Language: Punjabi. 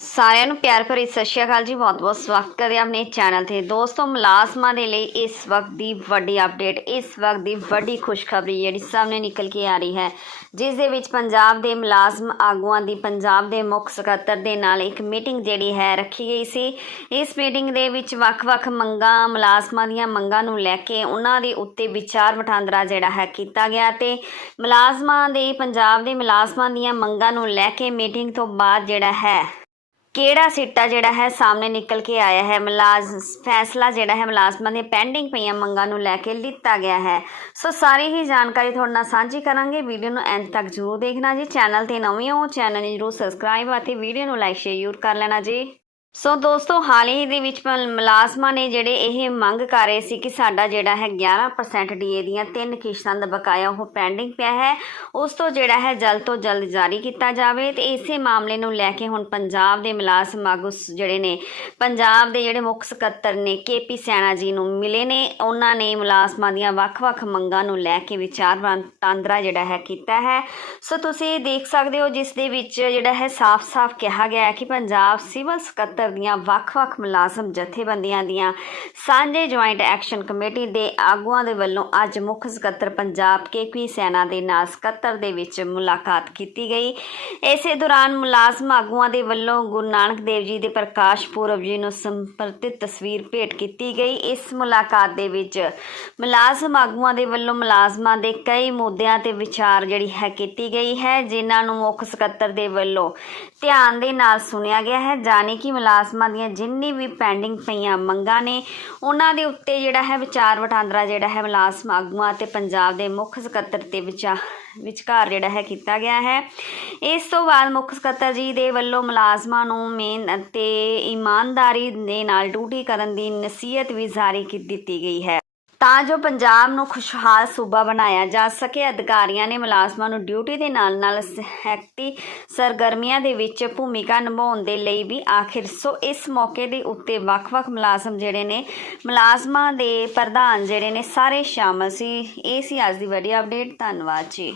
ਸਾਰਿਆਂ ਨੂੰ ਪਿਆਰ ਭਰੀ ਸਤਿ ਸ਼੍ਰੀ ਅਕਾਲ ਜੀ ਬਹੁਤ-ਬਹੁਤ ਸਵਾਗਤ ਕਰਦੇ ਆਪਣੇ ਚੈਨਲ ਤੇ। ਦੋਸਤੋ, ਮੁਲਾਜ਼ਮਾਂ ਦੇ ਲਈ ਇਸ ਵਕਤ ਦੀ ਵੱਡੀ ਅਪਡੇਟ, ਇਸ ਵਕਤ ਦੀ ਵੱਡੀ ਖੁਸ਼ਖਬਰੀ ਜਿਹੜੀ ਸਾਹਮਣੇ ਨਿਕਲ ਕੇ ਆ ਰਹੀ ਹੈ, ਜਿਸ ਦੇ ਵਿੱਚ ਪੰਜਾਬ ਦੇ ਮੁਲਾਜ਼ਮ ਆਗੂਆਂ ਦੀ, ਪੰਜਾਬ ਦੇ ਮੁੱਖ ਸਕੱਤਰ ਦੇ ਨਾਲ ਇੱਕ ਮੀਟਿੰਗ ਜਿਹੜੀ ਹੈ ਰੱਖੀ ਗਈ ਸੀ। ਇਸ ਮੀਟਿੰਗ ਦੇ ਵਿੱਚ ਵੱਖ-ਵੱਖ ਮੰਗਾਂ, ਮੁਲਾਜ਼ਮਾਂ ਦੀਆਂ ਮੰਗਾਂ ਨੂੰ ਲੈ ਕੇ ਉਹਨਾਂ ਦੇ ਉੱਤੇ ਵਿਚਾਰ ਵਟਾਂਦਰਾ ਜਿਹੜਾ ਹੈ ਕੀਤਾ ਗਿਆ ਤੇ ਮੁਲਾਜ਼ਮਾਂ ਦੇ, ਪੰਜਾਬ ਦੇ ਮੁਲਾਜ਼ਮਾਂ ਦੀਆਂ ਮੰਗਾਂ ਨੂੰ ਲੈ ਕੇ ਮੀਟਿੰਗ ਤੋਂ ਬਾਅਦ ਜਿਹੜਾ ਹੈ ਕਿਹੜਾ ਸਿੱਟਾ ਜਿਹੜਾ ਹੈ ਸਾਹਮਣੇ ਨਿਕਲ ਕੇ ਆਇਆ ਹੈ? ਮੁਲਾਜ਼ ਫੈਸਲਾ ਜਿਹੜਾ ਹੈ ਮੁਲਾਜ਼ਮਾਂ ਦੀਆਂ ਪੈਂਡਿੰਗ ਪਈਆਂ ਮੰਗਾਂ ਨੂੰ ਲੈ ਕੇ ਲਿੱਤਾ ਗਿਆ ਹੈ। ਸੋ ਸਾਰੀ ਹੀ ਜਾਣਕਾਰੀ ਤੁਹਾਡੇ ਨਾਲ ਸਾਂਝੀ ਕਰਾਂਗੇ। ਵੀਡੀਓ ਨੂੰ ਐਂਡ ਤੱਕ ਜ਼ਰੂਰ ਦੇਖਣਾ ਜੀ। ਚੈਨਲ ਤੇ ਨਵੇਂ ਹੋ, ਚੈਨਲ ਨੂੰ ਜ਼ਰੂਰ ਸਬਸਕ੍ਰਾਈਬ ਅਤੇ ਵੀਡੀਓ ਨੂੰ ਲਾਈਕ ਸ਼ੇਅਰ ਜ਼ਰੂਰ ਕਰ ਲੈਣਾ ਜੀ। ਸੋ ਦੋਸਤੋ, ਹਾਲ ਹੀ ਦੇ ਵਿੱਚ ਮੁਲ- ਮੁਲਾਜ਼ਮਾਂ ਨੇ ਜਿਹੜੇ ਇਹ ਮੰਗ ਕਰ ਰਹੇ ਸੀ ਕਿ ਸਾਡਾ ਜਿਹੜਾ ਹੈ 11% ਡੀਏ ਦੀਆਂ ਤਿੰਨ ਕਿਸ਼ਤਾਂ ਦਾ ਬਕਾਇਆ ਉਹ ਪੈਂਡਿੰਗ ਪਿਆ ਹੈ। ਉਸ ਤੋਂ ਜਿਹੜਾ ਹੈ ਜਲਦ ਤੋਂ ਜਲਦ ਜਾਰੀ ਕੀਤਾ ਜਾਵੇ। ਤੇ ਇਸੇ ਮਾਮਲੇ ਨੂੰ ਲੈ ਕੇ ਹੁਣ ਪੰਜਾਬ ਦੇ ਮੁਲਾਜ਼ਮ ਆਗੂ ਜਿਹੜੇ ਨੇ, ਪੰਜਾਬ ਦੇ ਜਿਹੜੇ ਮੁੱਖ ਸਕੱਤਰ ਨੇ ਕੇਪੀ ਸੈਣਾ ਜੀ ਨੂੰ ਮਿਲੇ ਨੇ। ਉਹਨਾਂ ਨੇ ਮੁਲਾਜ਼ਮਾਂ ਦੀਆਂ ਵੱਖ-ਵੱਖ ਮੰਗਾਂ ਨੂੰ ਲੈ ਕੇ ਵਿਚਾਰ ਵਟਾਂਦਰਾ ਜਿਹੜਾ ਹੈ ਕੀਤਾ ਹੈ। ਸੋ ਤੁਸੀਂ ਦੇਖ ਸਕਦੇ ਹੋ ਜਿਸ ਦੇ ਵਿੱਚ ਜਿਹੜਾ ਹੈ ਸਾਫ਼-ਸਾਫ਼ ਕਿਹਾ ਗਿਆ ਹੈ ਕਿ ਪੰਜਾਬ ਸਿਵਲ ਸਕੱਤਰ ਦੀਆਂ ਵੱਖ-ਵੱਖ ਮੁਲਾਜ਼ਮ ਜਥੇਬੰਦੀਆਂ ਦੀਆਂ ਸਾਂਝੇ ਜੁਆਇੰਟ ਐਕਸ਼ਨ ਕਮੇਟੀ ਦੇ ਆਗੂਆਂ ਦੇ ਵੱਲੋਂ ਅੱਜ ਮੁੱਖ ਸਕੱਤਰ ਪੰਜਾਬ ਕੇਪੀ ਸੈਨਾ ਦੇ ਨਾਲ ਸਕੱਤਰ ਦੇ ਵਿੱਚ ਮੁਲਾਕਾਤ ਕੀਤੀ ਗਈ। ਇਸੇ ਦੌਰਾਨ ਮੁਲਾਜ਼ਮ ਆਗੂਆਂ ਦੇ ਵੱਲੋਂ ਗੁਰੂ ਨਾਨਕ ਦੇਵ ਜੀ ਦੇ ਪ੍ਰਕਾਸ਼ ਪੁਰਬ ਜੀ ਨੂੰ ਸਮਰਪਿਤ ਤਸਵੀਰ ਭੇਟ ਕੀਤੀ ਗਈ। ਇਸ ਮੁਲਾਕਾਤ ਦੇ ਵਿੱਚ ਮੁਲਾਜ਼ਮ ਆਗੂਆਂ ਦੇ ਵੱਲੋਂ ਮੁਲਾਜ਼ਮਾਂ ਦੇ ਕਈ ਮੁੱਦਿਆਂ ਤੇ ਵਿਚਾਰ ਜਿਹੜੀ ਹੈ ਕੀਤੀ ਗਈ ਹੈ, ਜਿਨ੍ਹਾਂ ਨੂੰ ਮੁੱਖ ਸਕੱਤਰ ਦੇ ਵੱਲੋਂ ਧਿਆਨ ਦੇ ਨਾਲ ਸੁਣਿਆ ਗਿਆ ਹੈ। ਜਾਣੀ ਕਿ ਮੁਲਾਜ਼ਮਾਂ ਦੀਆਂ ਜਿੰਨੀ ਵੀ ਪੈਂਡਿੰਗ ਪਈਆਂ ਮੰਗਾਂ ਨੇ, ਉਹਨਾਂ ਦੇ ਉੱਤੇ ਜਿਹੜਾ ਹੈ ਵਿਚਾਰ ਵਟਾਂਦਰਾ ਜਿਹੜਾ ਹੈ ਮੁਲਾਜ਼ਮ ਆਗੂਆਂ ਤੇ ਪੰਜਾਬ ਦੇ ਮੁੱਖ ਸਕੱਤਰ ਤੇ ਵਿਚਾਰ ਵਿਚਕਾਰ ਜਿਹੜਾ ਹੈ ਕੀਤਾ ਗਿਆ ਹੈ। ਇਸ ਤੋਂ ਬਾਅਦ ਮੁੱਖ ਸਕੱਤਰ ਜੀ ਦੇ ਵੱਲੋਂ ਮੁਲਾਜ਼ਮਾਂ ਨੂੰ ਮੇਨ ਅਤੇ ਇਮਾਨਦਾਰੀ ਦੇ ਨਾਲ ਡਿਊਟੀ ਕਰਨ ਦੀ ਨਸੀਹਤ ਵੀ ਜਾਰੀ ਕੀਤੀ ਦਿੱਤੀ ਗਈ ਹੈ। ਤਾਂ ਜੋ ਪੰਜਾਬ ਨੂੰ ਖੁਸ਼ਹਾਲ ਸੂਬਾ ਬਣਾਇਆ ਜਾ ਸਕੇ। ਅਧਿਕਾਰੀਆਂ ਨੇ ਮੁਲਾਜ਼ਮਾਂ ਨੂੰ ਡਿਊਟੀ ਦੇ ਨਾਲ-ਨਾਲ ਸਹਿਕਤੀ ਸਰਗਰਮੀਆਂ ਦੇ ਵਿੱਚ ਭੂਮਿਕਾ ਨਿਭਾਉਣ ਦੇ ਲਈ ਵੀ ਆਖਿਰ ਸੋ ਇਸ ਮੌਕੇ ਦੇ ਉੱਤੇ ਵੱਖ-ਵੱਖ ਮੁਲਾਜ਼ਮ ਜਿਹੜੇ ਨੇ, ਮੁਲਾਜ਼ਮਾਂ ਦੇ ਪ੍ਰਧਾਨ ਜਿਹੜੇ ਨੇ ਸਾਰੇ ਸ਼ਾਮਲ ਸੀ। ਇਹ ਸੀ ਅੱਜ ਦੀ ਵੱਡੀ ਅਪਡੇਟ ਧੰਨਵਾਦ ਜੀ।